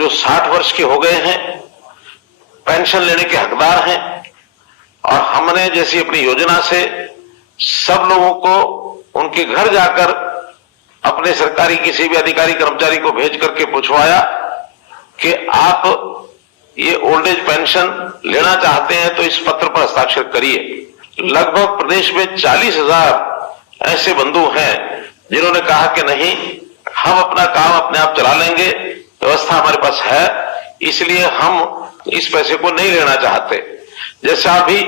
जो 60 वर्ष के हो गए हैं पेंशन लेने के हकदार हैं, और हमने जैसी अपनी योजना से सब लोगों को उनके घर जाकर अपने सरकारी किसी भी अधिकारी कर्मचारी को भेज करके पूछवाया कि आप ये ओल्ड एज पेंशन लेना चाहते हैं तो इस पत्र पर हस्ताक्षर करिए। लगभग प्रदेश में 40,000 ऐसे बंधु हैं जिन्होंने कहा कि नहीं, हम अपना काम अपने आप चला लेंगे, व्यवस्था हमारे पास है, इसलिए हम इस पैसे को नहीं लेना चाहते। जैसा अभी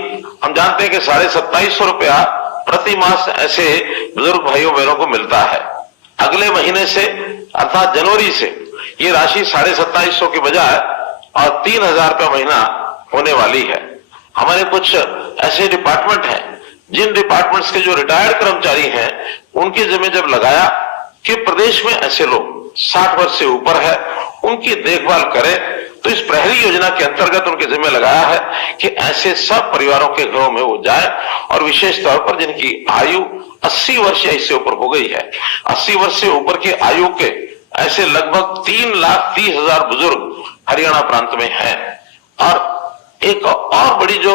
हम जानते हैं कि 2750 रुपया प्रति मास ऐसे बुजुर्ग भाइयों बहनों को मिलता है। अगले महीने से अर्थात जनवरी से ये राशि 2750 के बजाय और 3,000 रुपया महीना होने वाली है। हमारे कुछ ऐसे डिपार्टमेंट हैं जिन डिपार्टमेंट्स के जो रिटायर्ड कर्मचारी हैं उनके जिम्मे जब लगाया कि प्रदेश में ऐसे लोग 60 वर्ष से ऊपर है उनकी देखभाल करें, तो इस प्रहरी योजना के अंतर्गत उनके जिम्मे लगाया है कि ऐसे सब परिवारों के घरों में वो जाए, और विशेष तौर पर जिनकी आयु 80 वर्ष या इससे ऊपर हो गई है, 80 वर्ष से ऊपर के आयु के ऐसे लगभग 3,30,000 बुजुर्ग हरियाणा प्रांत में हैं। और एक और बड़ी जो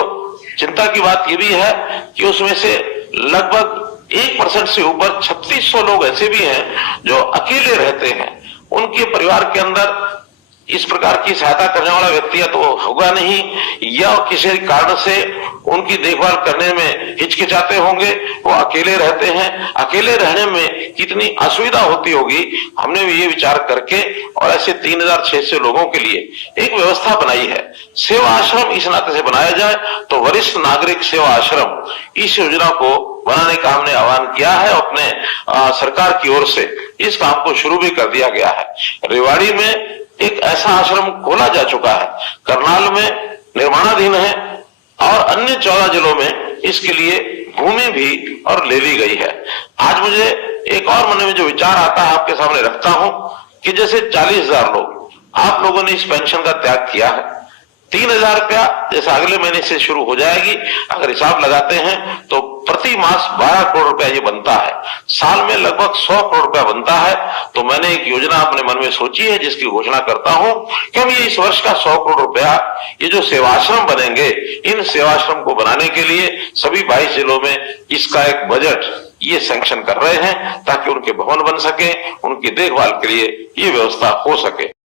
चिंता की बात ये भी है कि उसमें से लगभग 1% से ऊपर 3600 लोग ऐसे भी हैं जो अकेले रहते हैं। उनके परिवार के अंदर इस प्रकार की सहायता करने वाला व्यक्ति या तो होगा नहीं, या किसी कारण से उनकी देखभाल करने में हिचकिचाते होंगे, वो अकेले रहते हैं। अकेले रहने में कितनी असुविधा होती होगी, हमने भी ये विचार करके और ऐसे 3,600 लोगों के लिए एक व्यवस्था बनाई है। सेवा आश्रम इस नाते से बनाया जाए तो वरिष्ठ नागरिक सेवा आश्रम, इस योजना को बनाने का हमने आह्वान किया है। अपने सरकार की ओर से इस काम को शुरू भी कर दिया गया है। रेवाड़ी में एक ऐसा आश्रम खोला जा चुका है, करनाल में निर्माणाधीन है, और अन्य 14 जिलों में इसके लिए भूमि भी और ले ली गई है। आज मुझे एक और मन में जो विचार आता है आपके सामने रखता हूं कि जैसे 40,000 लोग आप लोगों ने इस पेंशन का त्याग किया है, 3,000 रुपया जैसे अगले महीने से शुरू हो जाएगी, अगर हिसाब लगाते हैं तो प्रति मास 12 करोड़ रुपया ये बनता है, साल में लगभग 100 करोड़ रुपया बनता है। तो मैंने एक योजना अपने मन में सोची है जिसकी घोषणा करता हूं कि हम ये इस वर्ष का 100 करोड़ रुपया ये जो सेवाश्रम बनेंगे, इन सेवाश्रम को बनाने के लिए सभी 22 जिलों में इसका एक बजट ये सैंक्शन कर रहे हैं ताकि उनके भवन बन सके, उनकी देखभाल के लिए ये व्यवस्था हो सके।